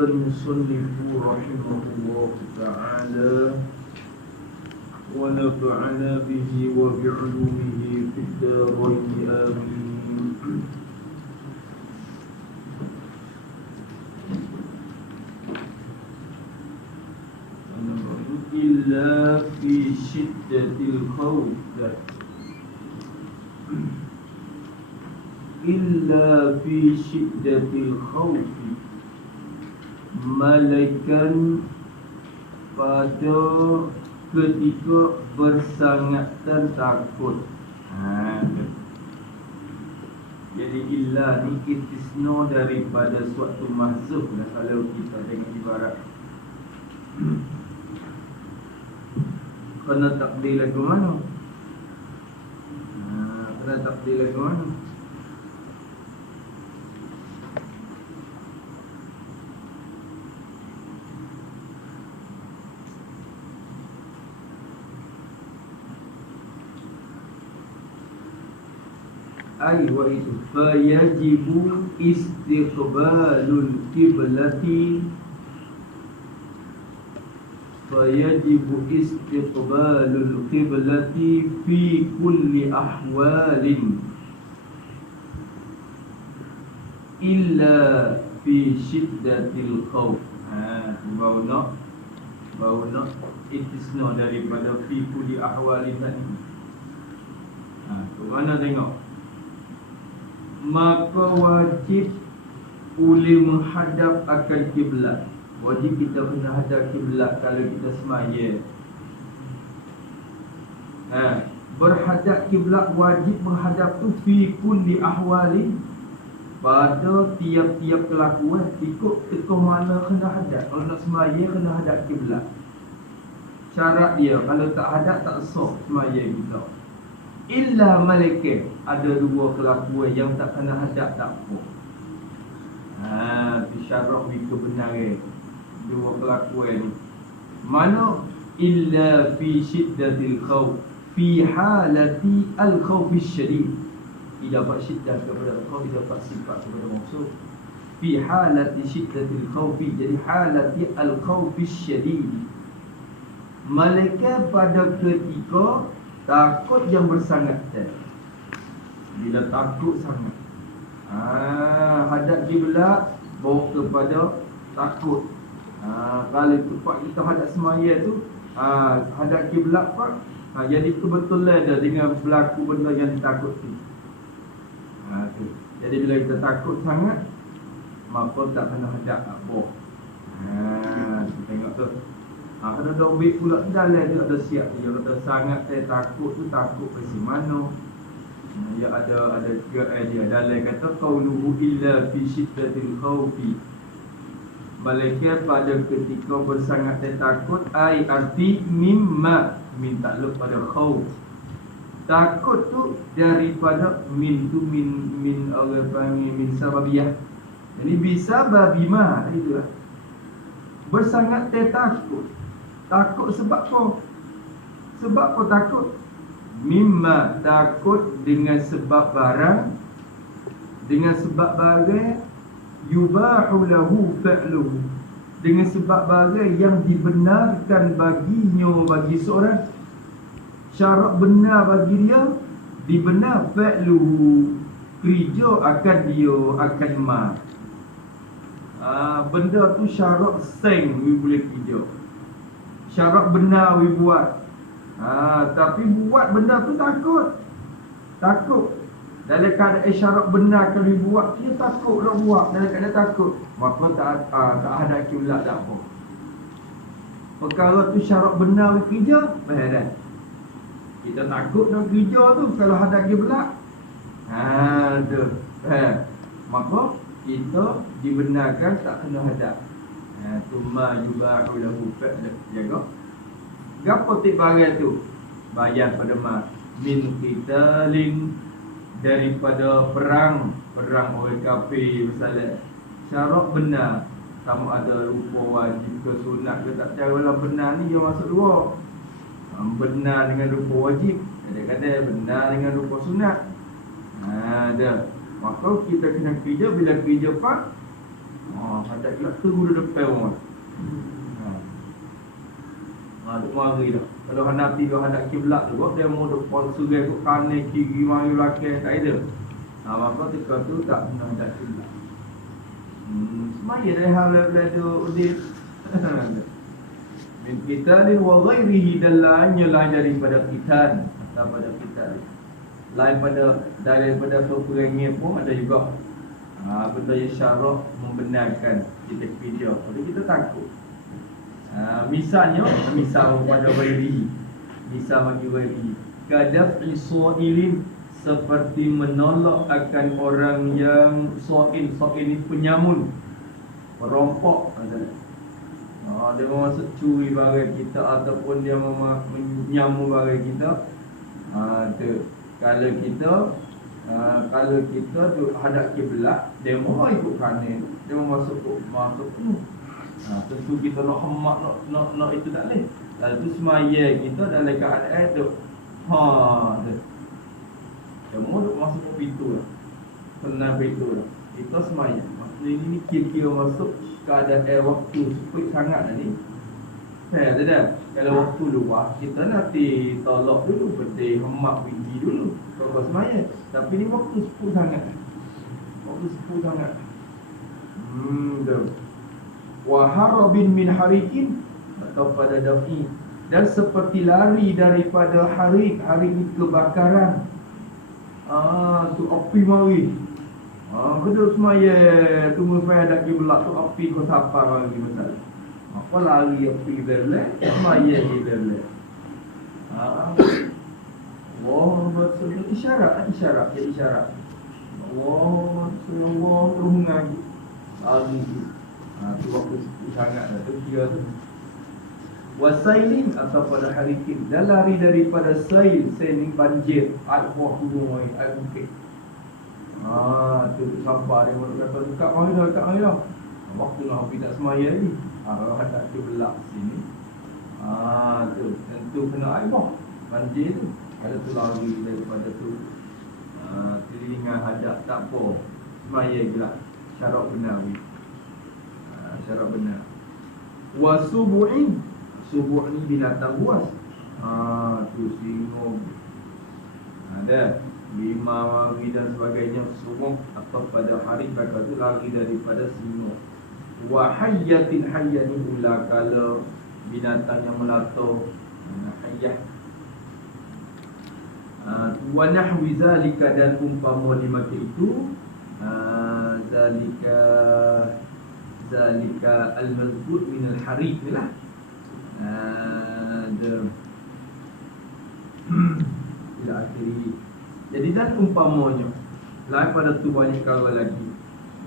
قال المصنف رحمه الله تعالى ونفعنا به وبعلومه في الدارين آمين. إلا في شدة الخوف إلا في شدة الخوف malaikat pada ketika bersangatan takut. Jadi illa ni istisna daripada suatu mahzuf lah kalau kita tengok ibarat. Kena takdir lagu mana? Kena takdir lagu mana? Wa itu fayajibu istiqbalul qiblati fi kulli ahwalin illa fi syiddatil khawf. Bau nak istisna daripada fi kulli ahwalin tadi. Ke mana tengok? Maka wajib boleh menghadap akan kiblat. Wajib kita kena hadap kiblat kalau kita semaya. Berhadap kiblat wajib menghadap tu fi kulli ahwali, pada tiap-tiap kelakuan ikut ke mana kena hadap. Kalau nak semaya kena hadap kiblat. Syarat dia kalau tak hadap tak sah semaya kita. Illa malaikat, ada dua kelakuan yang tak kena hadap tak apa. Syarat ni kebenaran dua kelakuan ni. Mana? Illa fi syiddatil khawf, fi halati al-khawf syadid. Ia dapat syiddah kepada al-khawf, ia dapat sifat kepada maksud. Fi halati syiddatil khawf, jadi halati al-khawf syadid. Malaikat pada ketika takut yang bersangatan. Bila takut sangat, hadap kiblat bawa kepada takut. Kalau tempat kita hadap semaya tu, hadap kiblat pak, jadi kebetulan dah dengan berlaku benda yang takut tu. Jadi bila kita takut sangat, maka tak kena hadap apa. Tengok tu. Ada dombik pula dalam dia ada siap dia kata sangat saya takut tu takut ke mana. Dia ada tiga idea dalam kata qauluhu illa fi syiddatil khawfi. Malaikat pada ketika bersangat saya takut ai arti mimma min takluk pada khauf. Takut tu daripada min tu min Allah panggil min sababiyah. Jadi bisa babima itulah. Bersangat saya takut. Takut sebab apa? Sebab apa takut? Mimma, takut dengan sebab barang, dengan sebab barang yubahu lahu fa'luhu, dengan sebab barang yang dibenarkan baginya, bagi seorang. Syarat benar bagi dia dibenar fa'luhu, kerja akan dia akan mat. Benda tu syarat seng boleh kerja. Syarat benar we buat. Tapi buat benda tu takut. Dalam keadaan syarat benar kalau buat, dia takut nak buat. Dalam keadaan takut, maka tak ada kiblat tak apa. Perkara tu syarat benar we kerja, baharan. Kita takut nak kerja tu kalau hadap kiblat. Tu. Maka kita dibenarkan tak kena hadap. Tuma yubahu lahu fa'lah. Jaga. Gapo tik barang tu? Bayar pada mak. Min qitalin, daripada perang orang kafir misalnya. Syarat benar. Sama ada rupa wajib ke sunat ke tak, cara lah benar ni dia masuk dua. Benar dengan rupa wajib, kadang-kadang benar dengan rupa sunat. Ada. Maka kita kena kerja, bila kerja pak Hadap kiblat terus depan orang. Duk mari dah. Kalau hendak tidur hadap kiblat tu, dia mau depan surai ke kanan kiri mari belakang tak ada. Maka ketika tu tak kena hadap kiblat. Semaya dari hal level tu udit. Min qitalin wa ghairihi dan lainnya lain daripada qital atau pada qital. Lain daripada peperangan pun ada juga benda yang syarak membenarkan kita video. Jadi kita takut. Misalnya misal pada ghairihi. Misal bagi ghairihi. Kadaf'i su'ilin, seperti menolak akan orang yang su'il ni penyamun, perompok. Dia masuk curi barang kita ataupun dia menyamun barang kita. Kalau kita tu hadap kiblat, dia mau ikut kanan, dia mau masuk tu. Tentu kita nak hemat, nak itu tak boleh. Lalu semaya kita dalam keadaan tu dia mau masuk ke pintu lah, pernah pintu lah, kita semaya. Maksudnya ini kira-kira masuk keadaan waktu sepit sangat dah ni. Tidak. Kalau waktu luar, kita nanti tolak dulu, berdeh hemat biji dulu kalau semaya. Tapi ni waktu sepuluh sangat. Waharabin min harikin, atau pada dafi, dan seperti lari daripada harik ni kebakaran. Tu api mari. Kedua semaya tunggu sampai ada kiblat tu api kau sapa lagi betul. Apa lari api bela, semaya di bela. Betul isyarat. Allah turungan lagi. Tu waktu sangat dah tu kira tu. Wasailin, atau pada harikin, dan lari daripada sail ni banjir, air gunung, air bukit. Tu sampah dia kata dekat mari dah. Waktu nak pergi tak semaya lagi. Kalau hadap kiblat sini. Tu tentu kena air banjir tu. Kalau tu lari daripada tu, telinga hadap tak apa, semaya gelap. Syarat benar. Wasubu'in, subuh ni binatang buas. Tu singa. Ada 5 mari dan sebagainya, subuh atau pada hari kata tu lari daripada singa. Wa hayyatin, hayyan ula kala binatang yang melata, hayyah. Wa nahwi zalika, dan umpama lima itu, zalika al-mazkur min al-harik ni lah. Ila akhiri. Jadi dan umpamanya lain pada tu banyak kala lagi.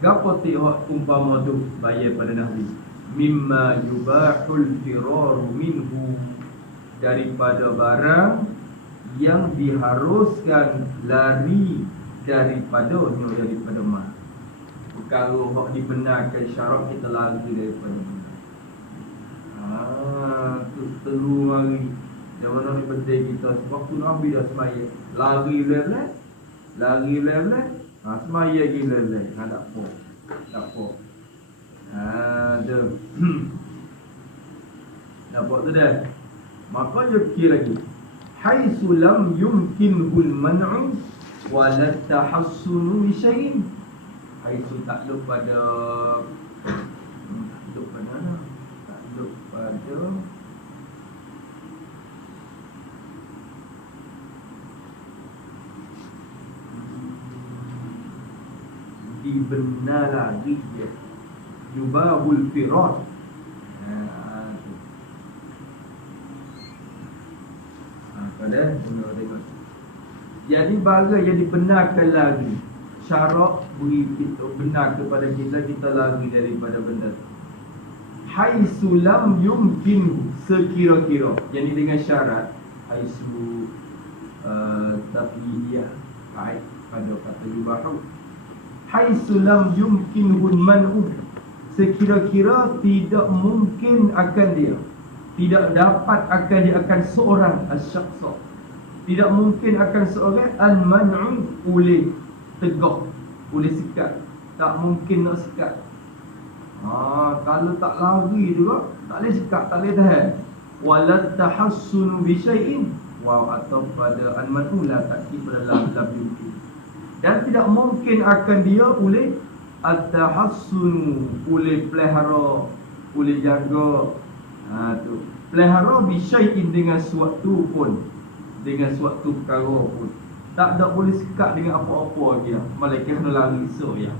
Gapo tihok umpama tu bayar pada nahwi. Mimma yubahul firaru minhu, daripada barang yang diharuskan lari daripadanya, daripada mah. Kalau hak dibenarkan syarat, kita lari daripada mana. Tu telu mari. Yang mana ni penting kita, waktu Nabi dah semaya, lari level, semaya lagi level. Tak apa. Nampak tu dah. Maka dia fikir lagi. Haitsu lam yumkinhul man'u wa la tahassunu bi syai'in. Haitsu takluk pada dibenar lagi dia yubahul firat. Pada jadi barang yang dibenarkan lagi, syarat beri kita benar kepada kita lari daripada benda tu. Haitsu lam yumkin, sekira-kira. Jadi dengan syarat haitsu tafiyah baik pada kata yubahu. Haitsu lam yumkinhul man'u, sekira-kira tidak mungkin akan dia, tidak dapat akan dia akan seorang asyakhsa, tidak mungkin akan seorang al-man'u oleh tegak, oleh sikat. Tak mungkin nak sikat. Kalau tak lari juga, tak boleh sekat, tak boleh tahan. Walat tahassunu bi syai'in, atau pada anmatu la ta'kid pada lam yumkin. Dan tidak mungkin akan dia boleh at-tahassunu, boleh pelihara, boleh jaga. Tu pelihara bi syai'in dengan suatu pun, dengan suatu perkara pun. Tak ada boleh sekat dengan apa-apa dia. Malaikat kena lari so ya.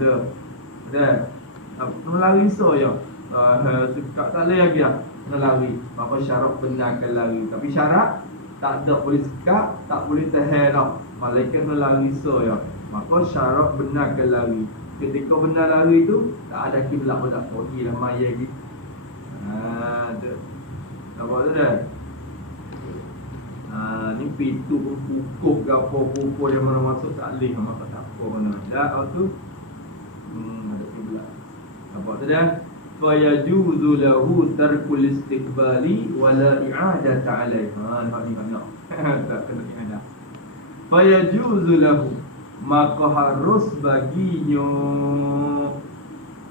Tu. Dah. Kena lari so ya. Sekat tak boleh lagi dah. Kena lari. Apa syarat benarkan lari. Tapi syarat tak ada boleh sekat, tak boleh tahan dah. Malaikat kena lari so ya. Maka syarat benarkan lari. Ketika benar lari tu, tak ada kiblat pun tak pergi dah maya lagi. Tu. Nampak tu dah? Ni pintu pukul ke apa-apa yang mana masuk tak boleh. Maka tak apa mana. Dah tu. Ada kiblat. Nampak tu dah? Fayajuzu lahu tarkul istiqbali wala i'adata alaih. Nampak ni nak. Tak kena i'adah. Fayajuzu lahu, maka harus baginya.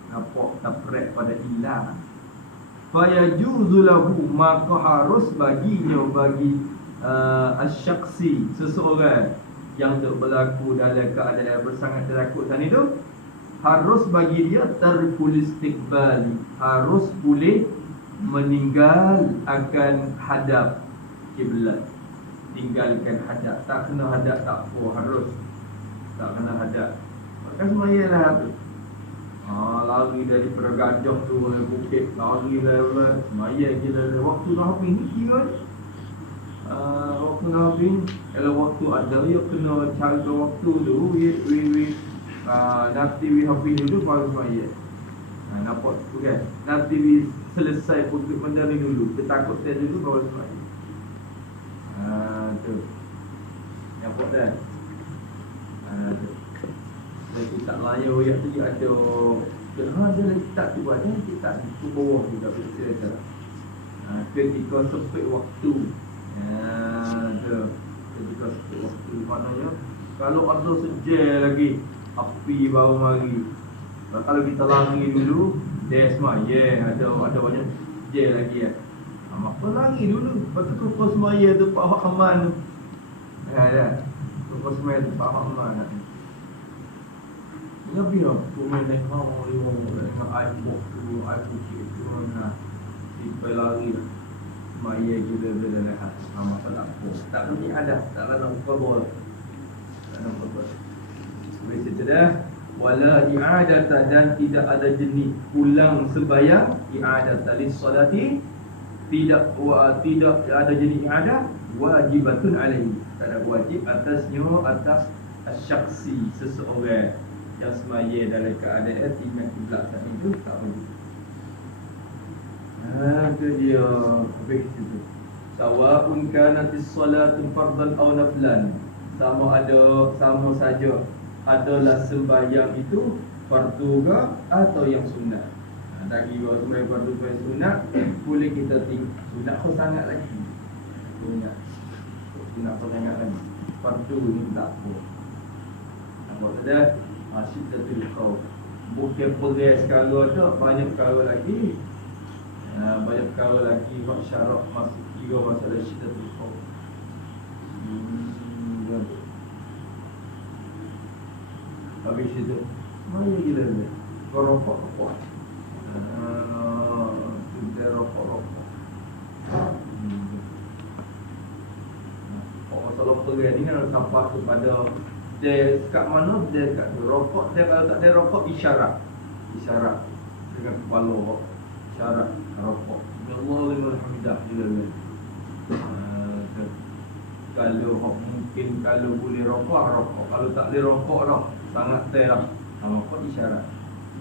Nampak taprek pada ilah. Fayajuzu lahu, maka harus baginya, bagi asyaksi, seseorang yang berlaku dalam keadaan bersangat takut tadi tu, harus bagi dia tarkul istiqbali, harus boleh meninggal akan hadap kiblat. Tinggalkan hadap, tak kena hadap tak apa, harus tak kena hadap. Maka semayalah tu. Lari dari pergajah tu bukit, lari lah semaya gila. Waktu dah habis ni kira waktu dah habis. Kalau waktu ada, ya kena jaga waktu tu. Nanti we habis dulu baru semaya. Nampak tu kan? Nanti we selesai untuk benda ni dulu, kita takut saya dulu baru semaya. Tu nampak dah? Tu lagi tak layak yang tu dia ada. Ada lagi tak tu ada, kita tu bawah juga betul. Ketika sempit waktu. Tu ketika sempit waktu, maknanya kalau ada sejel lagi api baru mari. Kalau kita lari dulu, dia semaya, ada banyak sejel lagi ya. Maka lari dulu, lepas tu kau semaya tu Pak Hak Aman tu. Dah. Kau semaya tu Pak Hak Aman. Lebih lah, main naik kamu dengan air bok tu, air putih tu, sampai lari lah. Maya juga bila lehat, maka tak apa. Tak kena ada, tak kena kabul. Tak kena kabul. Seperti itu dah. Wala i'adatan, dan tidak ada jenis ulang sembahyang. I'adatan lis-salati, tidak ada jenis i'adah. Wajibatun alaihi, tak ada wajib atasnya, atas asyaksi, seseorang yang semaya dalam keadaan tinggal kiblat saat itu tak boleh. Itu dia habis itu. Sawa'un kanatis salatu fardhan aw naflan, sama saja adalah sembahyang itu fardu ke atau yang sunat. Lagi bahawa sembahyang fardu ke sunat, boleh kita tinggal sunat kau sangat lagi. Sunat kau sangat lagi. Fardu ni tak apa. Apa saja? Syiddatul khawf. Bukan perai sekarang tu, banyak perkara lagi. Banyak perkara lagi buat syarat masuk kira masalah syiddatul khawf. Habis itu maya gila dia. Kau rokok. Kita rokok. Masalah perai ni kan sampai kepada dia kat mana, dia kat rokok. Dia kalau tak ada rokok, isyarat dengan kepala isyarat rokok. Alhamdulillah. Kalau mungkin kalau boleh rokok. Kalau tak boleh rokok dah, sangat teh dah. Rokok isyarat.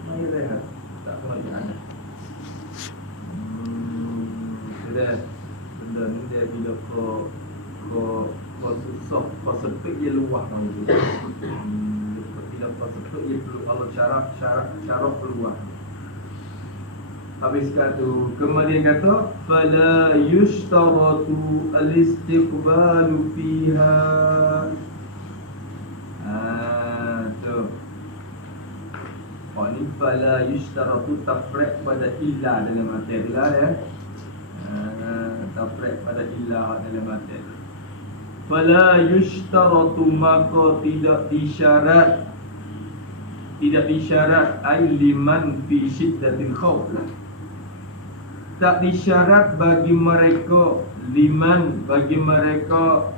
Mari lihat. Tak kena ada. Sudah benda ni dia bila kau susah, kau sempit dia luah kan itu. Bila kau sempit dia perlu, kalau syarat peluah. Habis kata, kemudian kata fala yushtaratu al-istiqbalu fiha. Tu. Oh ni ni fala yushtaratu tafriq pada illa dalam mata tu lah ya. Tafriq pada illa dalam mata tu. Fala yushtaratu maka tidak disyarat ay liman fi syiddatil khauf lah. Tak disyarat bagi mereka bagi mereka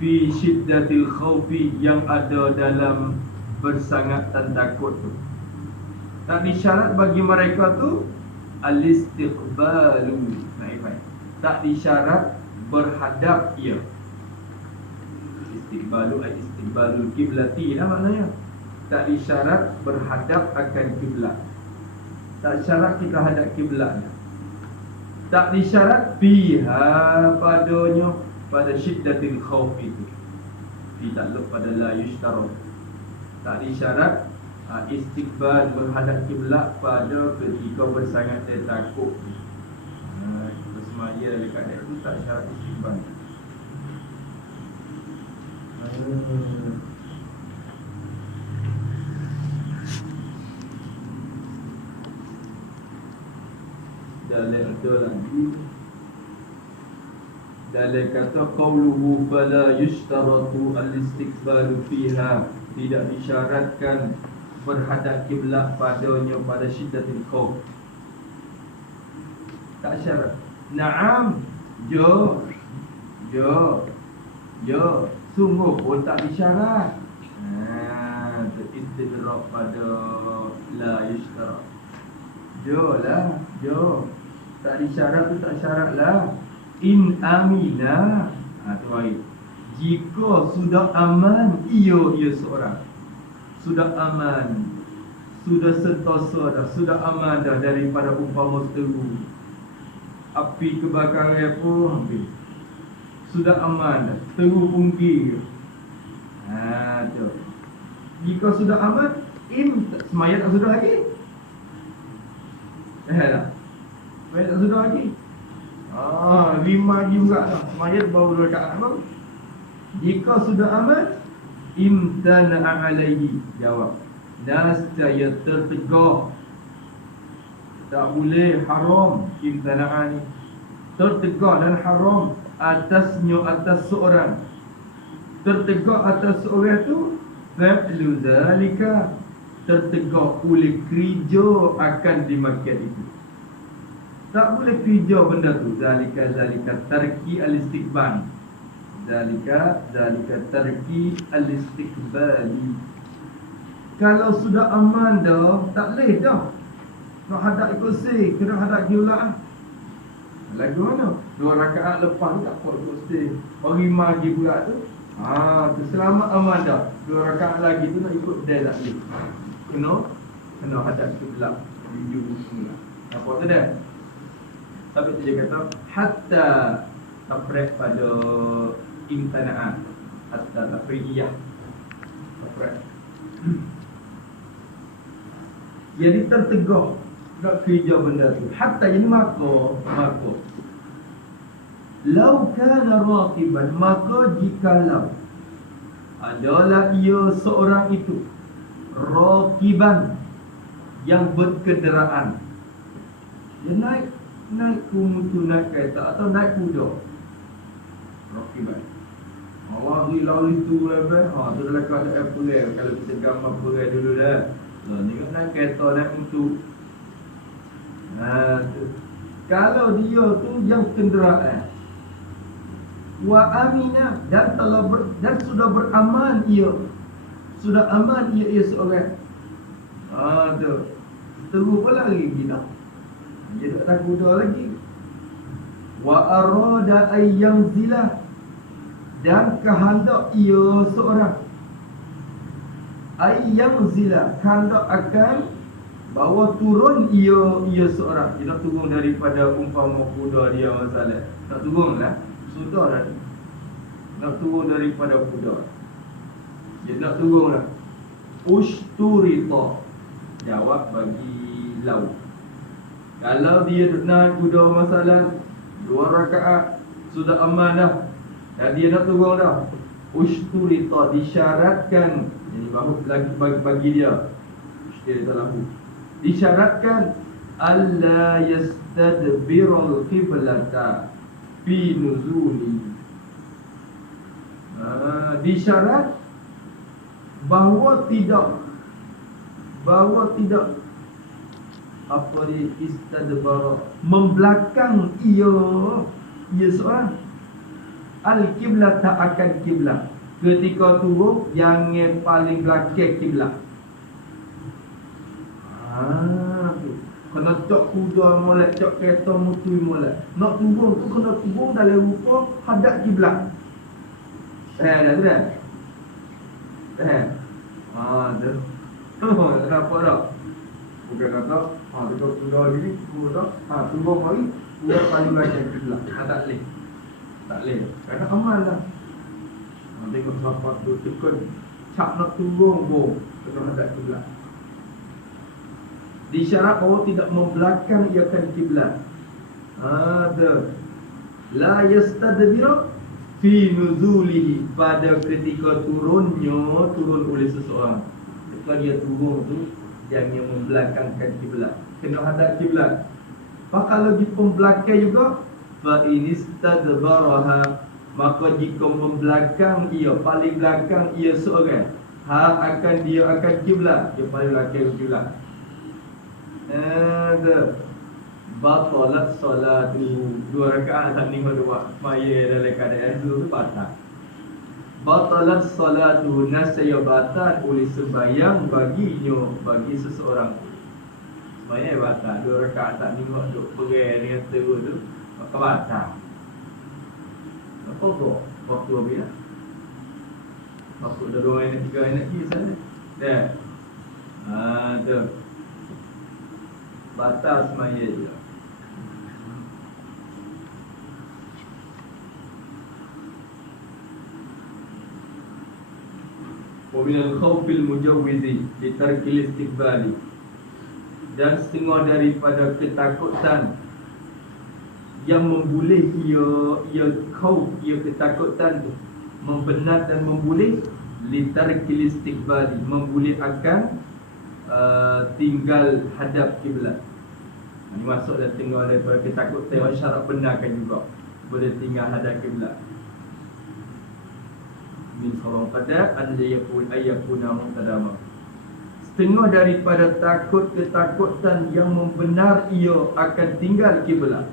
fi syiddatil khaufi yang ada dalam bersangatan takut tu. Tak disyarat bagi mereka tu al-istiqbalu. Baik. Tak disyarat berhadap ia. Istiqbalul kiblati lah maknanya. Tak disyarat berhadap akan kiblat. Tak syarat kita hadap kiblat. Tak disyarat fiha padanya pada syiddatil khauf itu. Tidak lepas pada la yushtarat. Tak disyarat istiqbal berhadap kiblat pada ketika bersangat dia takut. Bersemaya dekat dia tu tak syarat istiqbal. Dalam ada lagi dalam kata qauluhu fala yushtaratu al-istiqbalu fiha, tidak disyaratkan berhadap kiblat padanya pada syiddatil khauf. Tak syarat. Naam, jo sungguh pun tak disyarat. Teristidrak pada la yushtarat. Jo tak disyarat tu tak syarat lah. In amina tu baik. Jika sudah aman ia seorang, sudah aman, sudah sentosa dah, sudah aman dah daripada umpama seteru, api kebakaran pun habis, sudah aman dah, seteru punggir. Tu. Jika sudah aman, semayat tak sudah lagi. Tak? Semayat tak sudah lagi. 5 juga dah. Semayat baru 2 rakaat baru. Jika sudah aman, imtana'a alaihi. Jawab. Nascaya tertegah. Tak boleh, haram. Imtana'a ni tertegah dan haram atasnya, atas seorang. Tertegah atas seorang tu fa'lu zalika, tertegah oleh kerja akan dimakan itu. Tak boleh kerja benda tu. Zalika tarki al-istiqbal. Zalika tarki al-istiqbali. Kalau sudah aman dah, tak boleh dah nak hadap kursi, kena hadap kiblat. Lagu mana? 2 rakaat lepas tak apa kursi. Bagi magi pula tu. Tu selamat aman dah. 2 rakaat lagi tu nak ikut dia tak boleh. Kena hadap kiblat. Video semula. Apa tu dia? Tapi dia kata hatta tafriq pada imtana'at, hatta tafriqiyah. Tafriq. Jadi tertegah nak kerja benda tu. Hatta ini maka lau kana raqiban, maka jikalau adalah ia seorang itu raqiban yang berkenderaan, dia naik kuda, naik kereta atau naik kuda. Raqiban. Awak lalu itu lepas. Tu dalam keadaan perang. Kalau kita gambar perang dulu dah. Ni kan naik kereta, naik untuk. Tu. Kalau dia tu yang kenderaan. Wa amina, dan dan sudah beraman ia. Sudah aman ia seorang. Tu. Terus pula lagi kita. Dia tak takut dah lagi. Wa arada ayyam zilah, dan kehendak ia seorang. Ayyam zilah, kehendak akan bahawa turun ia seorang. Dia nak turun daripada umpama kuda dia masalah. Tak turun lah. Sudah dah. Nak turun daripada kuda. Dia nak turun lah. Ushturita. Jawab bagi lau. Kalau dia naik kuda masalah 2 rakaat sudah aman dah, dan dia nak turun dah, ushturita, disyaratkan. Jadi baru lagi bagi dia ushturita lahu, Disyaratkan alla yastadbirul qiblata fi nuzuli. Disyarat bahawa tidak apa dia istadbara, membelakang ia seorang al-qiblat, tak akan kiblat. Ketika turun jangan paling belakang kiblat. Kena cok kuda molek, cok kereta mutui molek. Nak turun tu kena turun dalam rupa hadap kiblat. Dah tu dah. Tu. Kenapa tak? Bukan kata dekat kuda gini, kuda turun mari, kuda paling belakang kiblat. Tak boleh. Tak boleh. Kerana amal lah. Tengok siapa tu tekun cak nak turun pun kena hadap kiblat. Disyarat bahawa tidak membelakang ia akan kiblat. La yastadbiru fi nuzulihi, pada ketika turun oleh seseorang. Ketika dia turun tu jangan membelakangkan kiblat, kena hadap kiblat. Kalau di pembelakang juga fa inistadbaraha, maka jika membelakang ia, paling belakang ia seorang, dia akan kiblat, dia paling belakang kiblat. Batalat salatu, 2 rakaat tak ni buat maya dalam keadaan tu batal. Batalat salatu, nasaya batal oleh sembahyang bagi seseorang. Sembahyang batal, 2 rakaat tak ni buat duk perai dengan terus tu, maka batal. Apa kau? Waktu habis lah. Waktu dah 2 minit 3 minit lagi sana. Dah. Tu. Batal semaya je. Wa minal khawfil mujawwizi li tarkil istiqbali, dan setengah daripada ketakutan yang memboleh ia khauf, ia ketakutan tu membenat dan memboleh li tarkil istiqbali, memboleh akan tinggal hadap kiblat. Ini masuk dan tinggal daripada ketakutan, syarat benarkan juga boleh tinggal hadap kiblat. Min salam qada an yakuna muqaddama, setengah daripada ketakutan yang membenar ia akan tinggal kiblat.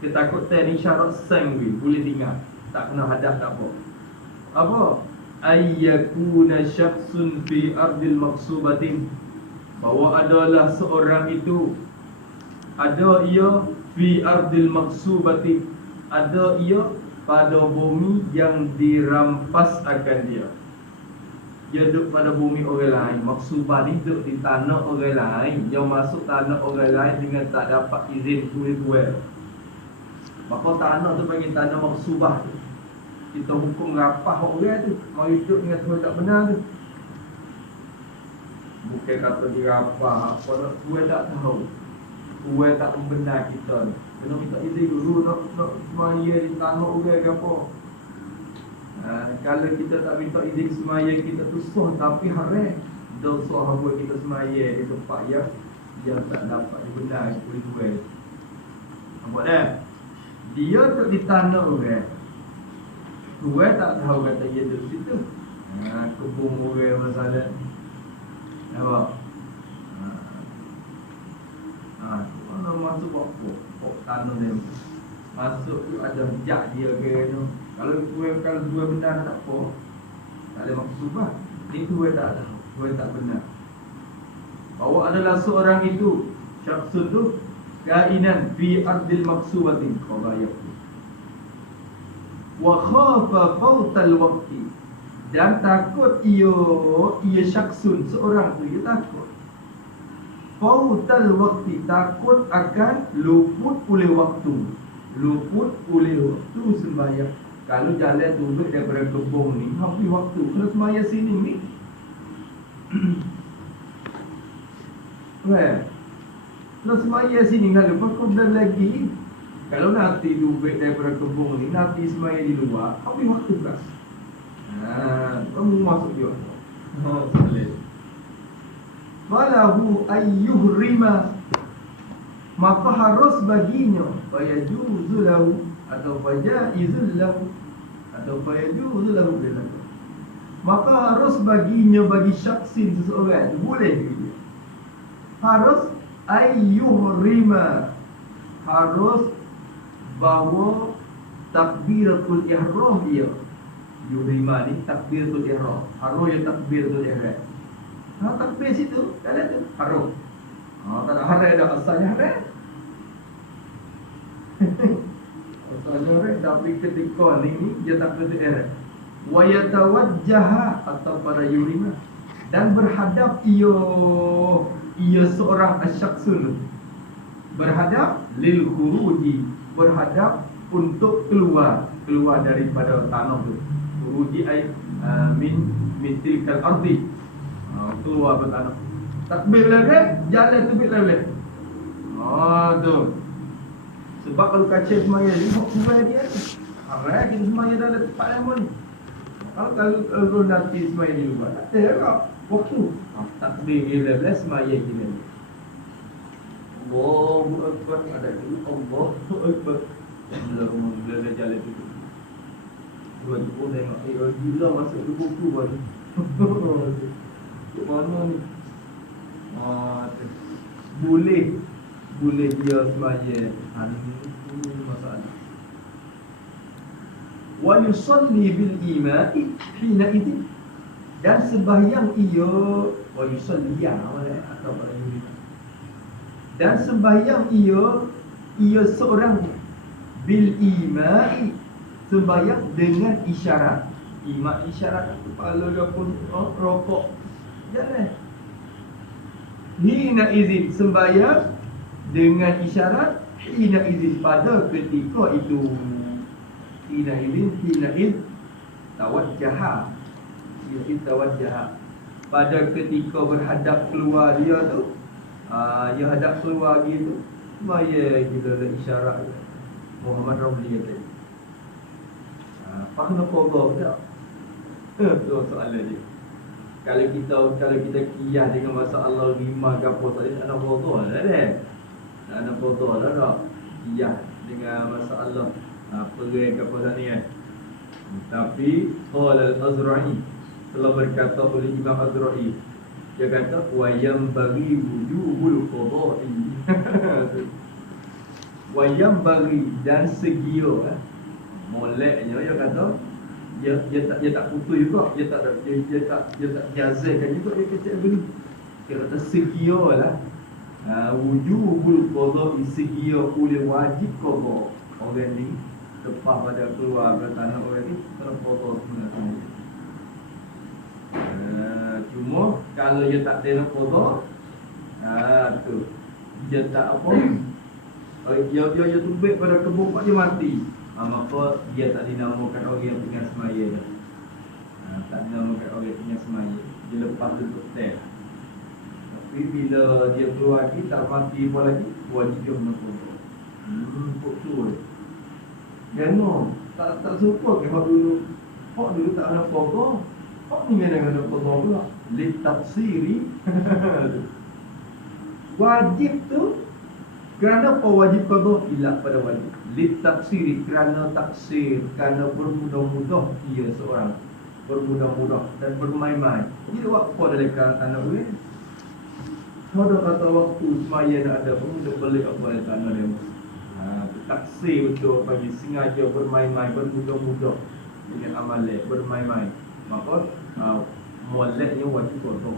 Ketakutan ni syarat sangwi, boleh tinggal, tak kena hadap tak apa. Ayyakuna syakhsun fi ardil maqsubatin, bahawa adalah seorang itu, ada ia fi ardil maqsubatin, ada ia pada bumi yang dirampas akan dia. Dia duduk pada bumi orang lain. Maksubah ni duduk di tanah orang lain, yang masuk tanah orang lain dengan tak dapat izin kuil-kuil. Maka tanah tu panggil tanah maksubah tu. Kita hukum rapah orang tu, mau hidup dengan Tuhan tak benar tu. Bukan kata dirapah apa nak, kuil tak tahu, kuil tak membenar kita ni. Kena minta izin dulu nak semaya di tanah orang ke apa. Kalau kita tak minta izin semaya, kita tu sah tapi haram. Dosa buat kita semaya di tempat yang tak dapat dibenar kuil-kuil. Nampak dah? Dia tu di tanah orang, kuil tak tahu kata dia duduk situ. Kebun orang masalah. Nampak? Kalau masuk apa? Tanah dia masuk tu ada jak dia ke tu. Kalau dua benar tak apa, tak ada maksubah. Ni dua tak tahu, dua tak benar. Bahawa adalah seorang itu, syakhsun tu kainan fi ardil maksubatin qabayatu wa khafa fautal waqti, dan takut ia syakhsun, seorang tu ia takut fautal waqti, takut akan luput oleh waktu. Luput oleh waktu sembahyang. Kalau jalan turut daripada kebun ni, habis waktu, kalau sembahyang sini ni kalau sembahyang sini kalau kau dah lagi, kalau nanti turut daripada kebun ni, nanti sembahyang di luar, habis waktu pula. Kamu masuk juga. Boleh. falahu ayyuhrima, maka harus baginya, fayajuzu lahu atau fajaizul lahu atau fayajuzu lahu, maka harus baginya, bagi syaksin seseorang boleh dia harus ayyuhrima, harus bawa takbiratul ihram dia. Yuhrima ni takbiratul ihram, harus ya takbiratul ihram. Takbir situ ada tu harus. Tak ada harai dah, asalnya harai. Asalnya harai, tapi ketika ni dia tak kena harai. Wa yatawajjaha atau pada yurima, dan berhadap ia seorang asyaksun, berhadap lil khuruji, berhadap untuk keluar daripada tanah tu. Khuruji ay min tilkal ardi, keluar dari tanah. Takbir lagi, jalan tu boleh. Tu. Sebab kalau kaca semaya ni, kurang dia tu. Harai kita semaya dalam tempat yang mana. Kalau nanti semaya di luar, tak ada tak? Waktu. Takbir bila semaya kita ni. Allahu Akbar, ada dulu Allahu Akbar. Bila jalan tu. Dua pun tengok, gila masuk ke buku baru. Mana ni? Boleh dia semaya hari ni masalah. Wa yusalli bil imai hina idin, dan sembahyang ia wa yusalli atau pada ini, dan sembahyang ia seorang bil imai, sembahyang dengan isyarat. Ima isyarat kepala dia pun rokok jalan. Hina izin, sembahyang dengan isyarat. Hina izin, pada ketika itu. Hina iz tawajjaha, pada ketika berhadap keluar dia tu, dia hadap keluar gitu, semaya kita ada isyarat. Muhammad Ramli kata, faham qadha tak? Tu soalan dia. Kalau kita kiyah dengan masalah rimah ke apa tadi, tak ada qadha dah dah. Tak ada qadha dah dah. Kiyah dengan masalah perai ke apa tadi kan. Tapi qala al-Azra'i, telah berkata oleh Imam Azra'i, dia kata wa yanbaghi wujubul qada'i. Wa yanbaghi, dan segia, moleknya dia kata dia tak putus juga, dia tak jazahkan juga, dia kata begini. Dia kata segialah wujubul qada'i, segia oleh wajib qada. Orang ni lepas pada keluar ke tanah orang ni kena qada sebenarnya. Cuma kalau dia tak tengok qada, tu dia tak apa, dia tubik pada kebun dia mati, maka dia tak dinamakan orang yang tengah semaya dah. Tak dinamakan orang yang tengah semaya, dia lepas tutup teh. Tapi bila dia keluar lagi tak mati apa lagi, wajib dia kena qada. Betul. Jangan tak serupa ke hak dulu. Hak dulu tak ada qada. Hak ni ada qada pula. Litafsiri. Wajib tu kerana apa wajib qada? Ila pada wajib. Litafsiri, kerana taksir, kerana bermudah-mudah dia seorang, bermudah-mudah dan bermain-main. Jadi waktu dalam tanah boleh. Ada kata waktu semaya nak ada pun dia balik apa dalam tanah dia. Taksir betul, bagi sengaja bermain-main, bermudah-mudah dengan amalan, bermain-main, maka moleknya wajib qada.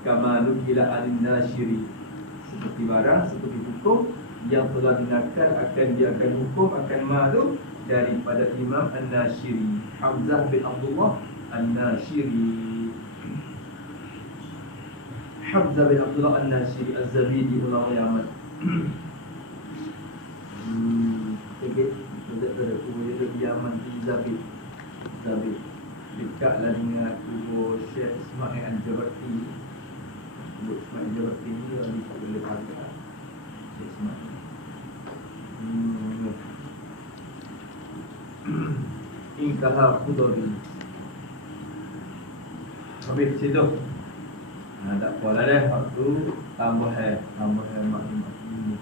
Kama nukila al-Nashiri, seperti barang, seperti hukum yang telah dinakal dia akan hukum, akan maklum daripada Imam An-Nashiri, Hamzah bin Abdullah An-Nashiri. Hamzah bin Abdullah An-Nashiri Az-Zabidi ulama Yaman. Sikit ada kubur di Yaman di Zabid. Dekatlah dengan kubur Syekh Ismail Al-Jabarti. Kubur Ismail Al-Jabarti ni di sebelah barat Syekh Ismail. Inkaha Khudari. Habis situ. Tak apalah deh. Waktu tambah maklumat ini.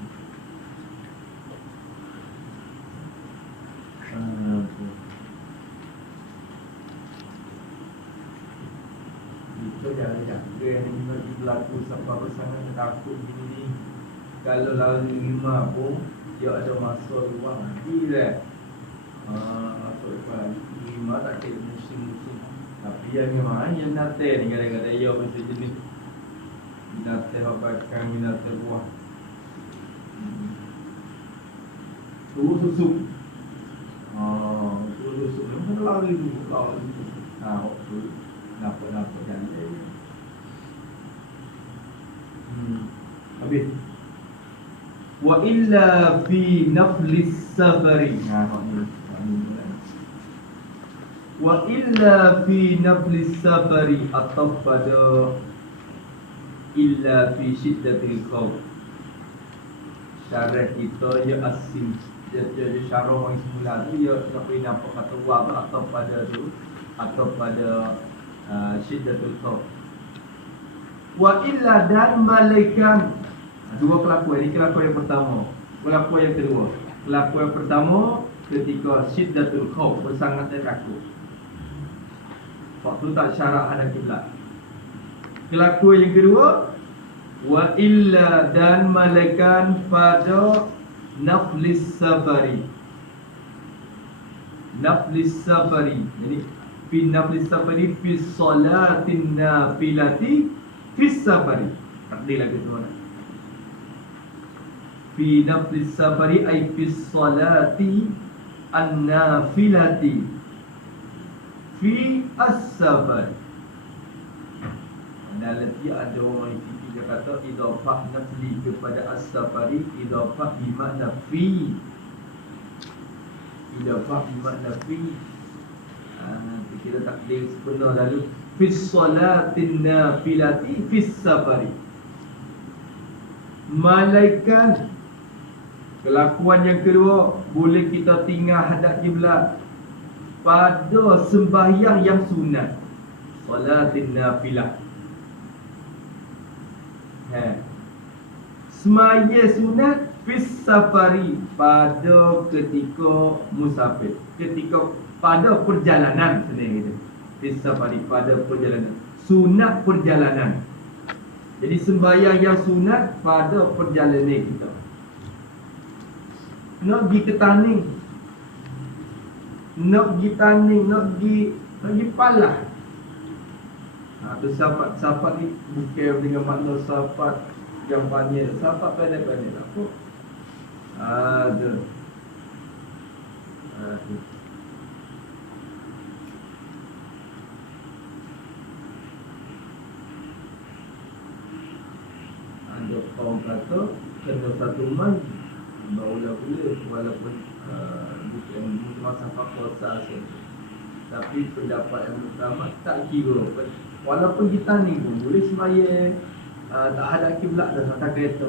Itu jangan jaga yang bagi berlaku sampai bersangat takut gini ni. Kalau lalu lima pun dia ada masa luang lagi lah. Masa luang lima tak kira musim-musim. Tapi yang memang yang nate ni kadang-kadang dia mesti jenis nate bakar nate buah. Susu. Susu memang lari dulu. Waktu nampak jangan. Habis. Wa illa fi naflis safari. Wa illa fi naflis safari atau pada illa fi syiddatil khawf. Syarah kita ya asim. Dia syarah orang semula tu dia nak beri nampak kata wa atau pada tu atau pada syiddatul khawf. Wa illa dan malaikan. Dua kelakuan. Ini kelakuan yang pertama. Kelakuan yang kedua. Kelakuan yang pertama ketika syiddatul khawf, bersangat takut. Waktu tak syarak hadap kiblat. Kelakuan yang kedua, wa illa dan malaikan pada naflis safari. Naflis safari. Jadi fi naflis safari fi salatin nafilati fi safari. Takdir lagi tuan. Fi naflis safari ay fi salati an-nafilati fi as-safar. Dalam dia ada orang yang dia kata idafah nafli kepada as-safari, idafah bermakna fi. Idafah bermakna fi. Kita takdir sebenar lalu fi salatin nafilati fi as-safari. Malaikat. Kelakuan yang kedua, boleh kita tinggal hadap kiblat pada sembahyang yang sunat, salatin nafilah. Semaya sunat fis safari, pada ketika musafir, ketika pada perjalanan sendiri kita. Fis safari, pada perjalanan. Sunat perjalanan. Jadi sembahyang yang sunat pada perjalanan kita. Nak pergi ke Taning, nak pergi Taning, nak pergi Palah. Tu sahabat ni bukan dengan makna sahabat yang banyak, sahabat pendek-pendek apa? Tu. Ada kaum kata kena satu man barulah boleh, walaupun bukan masa faktor asal. Tapi pendapat yang utama tak kira, walaupun di Taning pun boleh semaya tak hadap kiblat dah, tak kereta.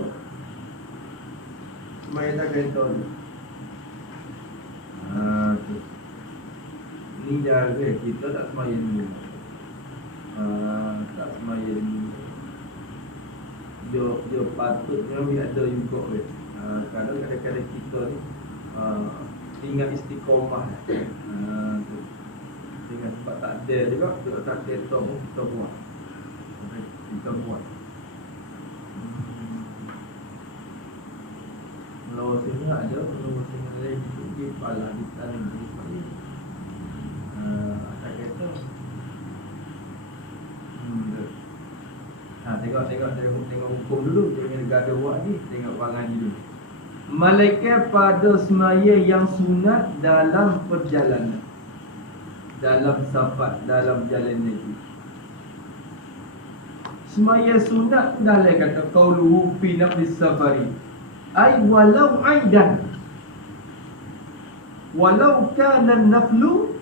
Semaya tak kereta ni. Ni jaga kita tak semaya ni. Tak semaya ni. Dia patutnya ada juga weh. Kadang-kadang kita ni tinggal istiqomah. Tinggal sebab tak ada juga, kita tak kereta pun kita buat. Kita buat. Kalau sini ada, kalau sini lain di Palah, di Taning, di Palah. Tak kereta. Tengok hukum dulu. Jangan negara buat ni. Tengok perangai dulu. Malaikat pada semaya yang sunat dalam perjalanan, dalam safar, dalam jalan negeri. Semaya sunat dalam kata qauluhu fi naflis safari, ay walau aidan, walau kana naflu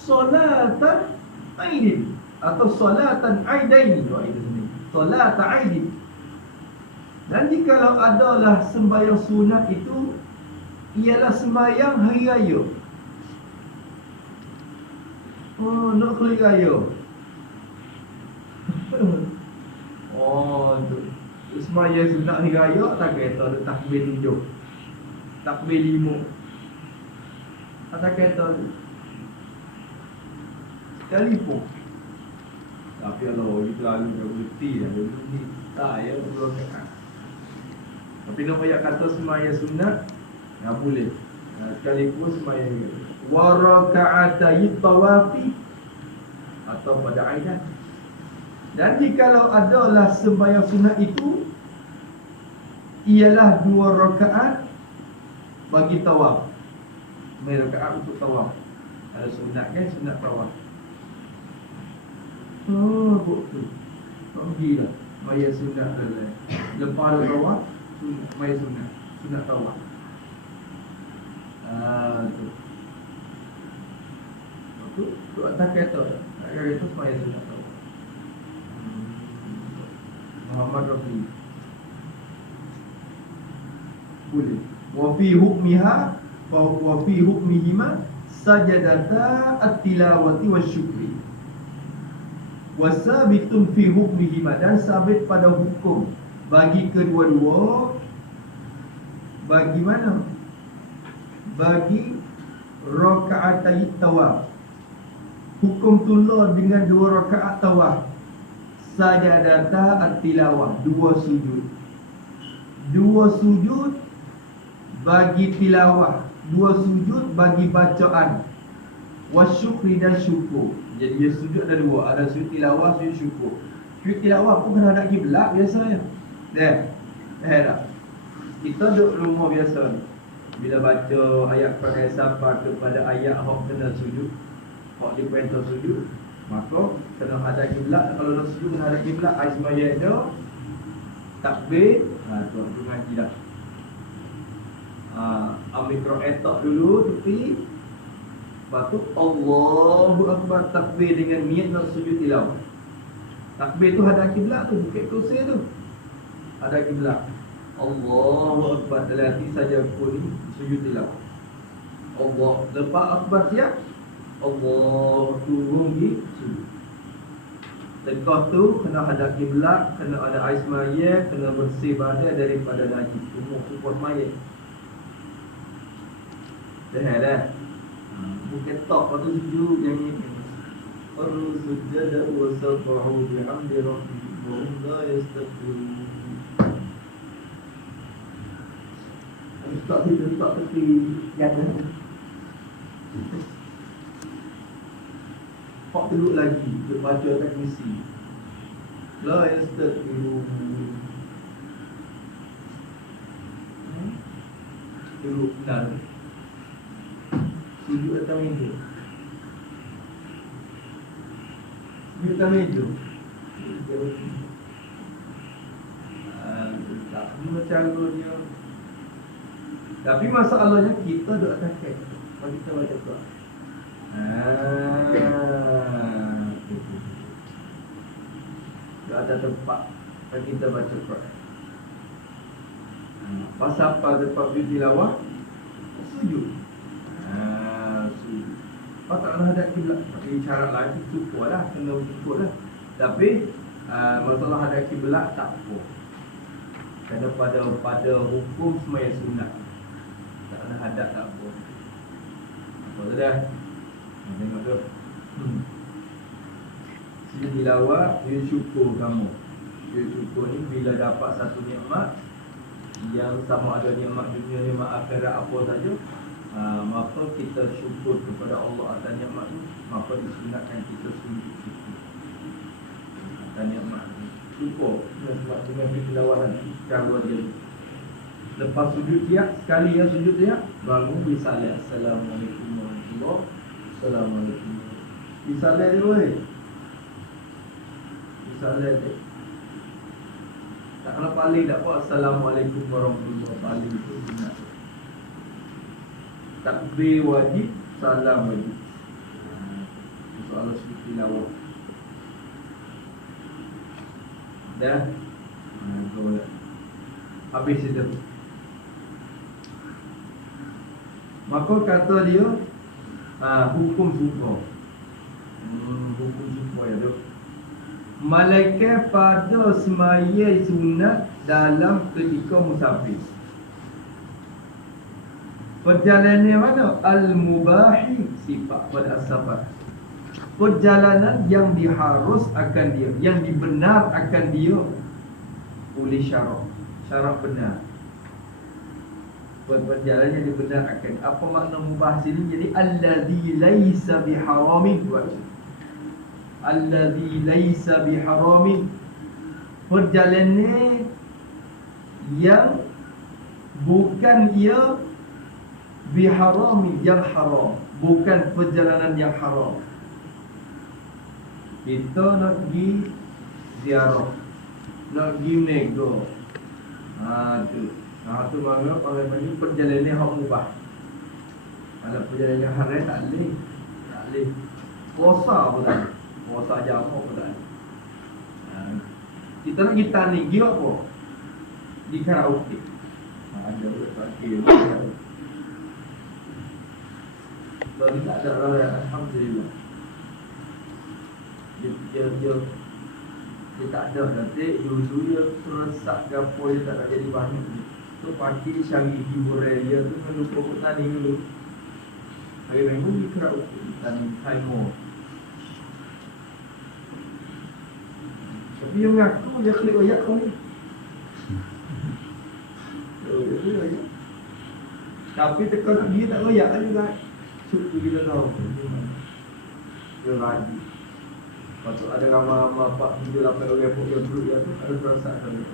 salatan aidin atau salatan aidain, salatan aidin. Dan jikalau adalah sembahyang sunat itu ialah sembahyang hari raya, Oh, nak klik raya. Oh, tu. Semaya sunat hari raya tak kata ada takbir 7. Takbir 5. Tak kata sekali pun. Tapi kalau itu lalu dah berhenti dah. Berhenti. Tak ya, belum kan. Tapi nak ayat kata semaya sunat, tak boleh. Sekalipun semaya wa raka'atai tawafi atau pada aidan. Dan jikalau adalah sembahyang sunat itu ialah 2 rakaat bagi tawaf. 2 rakaat untuk tawaf. Ada sunat kan, sunat tawaf. Oh, betul. Pergilah maya sunat dah. Lepas ada tawaf, sunat maya sunat tawaf. Tu. Tu atas kata. Agak itu maya sunat tawaf. Muhammad Rafi. Boleh. Wa fi hukmiha wa fi hukmihima sajadata at-tilawati wasyukri. Wasabitun fi hukmihima, dan sabit pada hukum bagi kedua-dua. Bagi mana? Bagi rakaatai tawaf. Hukum tula dengan 2 rakaat tawaf. Sajadata at-tilawah, 2 sujud. 2 sujud bagi tilawah, 2 sujud bagi bacaan. Wasyukri, dan syukur. Jadi dia sujud ada 2, ada sujud tilawah, sujud syukur. Sujud tilawah pun kena hadap kiblat biasanya. Tak. Kita duduk rumah biasa ni. Bila baca ayat Quran sampai kepada ayat hak kena sujud, hak diperintah sujud, maka kena hadap kiblat. Kalau nak sujud kena hadap kiblat. Sembahyang dia takbir, tu ngaji dah. Ambil Quran tak dulu tepi. Lepas tu Allahu Akbar, takbir dengan niat nak sujud tilawah. Takbir tu hadap kiblat tu, bukit kursi tu. Hadap kiblat. Allahu Akbar, dalam hati saja pun sujud tilawah. Allah, lepas akbar siap, Allah turun di sujud. Lepas tu kena hadap kiblat, kena ada air semaya, kena bersih badan daripada najis, semua support mayat. Dah. Bukan tak pada sujud yang ni. Ar-sujada wa sabbahu bihamdi rabbihim wa hum la yastaghfirun. Tak tidur tak tepi jangan. Pak duduk lagi, dia baca kat kursi. La yastaghfirun. Duduk benar. Sujud atas meja. Sujud atas meja. Tak guna cara dia. Tapi masalahnya kita duduk atas kek. Kalau kita baca Quran. Duduk atas tempat. Kalau kita baca Quran. Pasal apa tempat sujud tilawah? Sujud. Patutlah hadap kiblat. Tapi cara lain cukup lah, kena cukup lah. Tapi masalah hadap kiblat tak apa. Kerana pada hukum semaya sunat. Tak kena hadap tak apa. Apa tu dah? Tengok tu. Sujud tilawah, dia syukur kamu. Dia syukur ni bila dapat satu nikmat yang sama ada nikmat dunia, nikmat akhirat apa saja. Maka kita syukur kepada Allah atas nikmat itu, maka disunatkan kita sujud syukur atas nikmat itu. Syukur sebab dengan tilawahan cara dia. Lepas sujud siap, sekali yang sujud siap, bangun disalat. Assalamualaikum warahmatullahi wabarakatuh. Assalamualaikum. Disalat dia weh. Disalat dia. Tak kena paling tak apa. Assalamualaikum warahmatullahi wabarakatuh. Paling itu sunat. Takbir wajib, salam wajib. Soalan sujud tilawah. Dah. Habis itu. Maka kata dia hukum suka. buku supaya tu. Malaikat pada semaya sunat dalam ketika musafir. Perjalanan mana? Al-mubahi, sifat pada as-safar. Perjalanan yang diharus akan dia, yang dibenar akan dia oleh syarak. Syarak benar. Perjalanan yang dibenar akan. Apa makna mubah sini? Jadi alladhi laisa biharamin. Alladhi laisa biharamin. Perjalanan yang bukan ia biharamin, yang haram. Bukan perjalanan yang haram. Kita nak pergi ziarah, nak pergi nego. Tu mana orang panggil perjalanan hak mubah. Kalau perjalanan haram tak boleh. Tak boleh. Puasa pun tak boleh. Puasa jamak pun tak boleh. Kita nak pergi tani, pergi apa? Di karaoke. Ada karaoke. Kalau tak ada orang, alhamdulillah. Dia tak ada nanti dulu dia seresak ke apa dia tak nak jadi banyak. Tu pagi syari hiburan dia tu kan lupa petani dulu. Hari minggu dia kerap tani Taimur. Tapi yang aku dia klik ayat kau ni. Tapi tekan dia tak royak juga. Cukup gila tau. Dia rajin. Masuk ada ramai-ramai 4-7-8 orang pun yang duduk yang tu ada perasaan.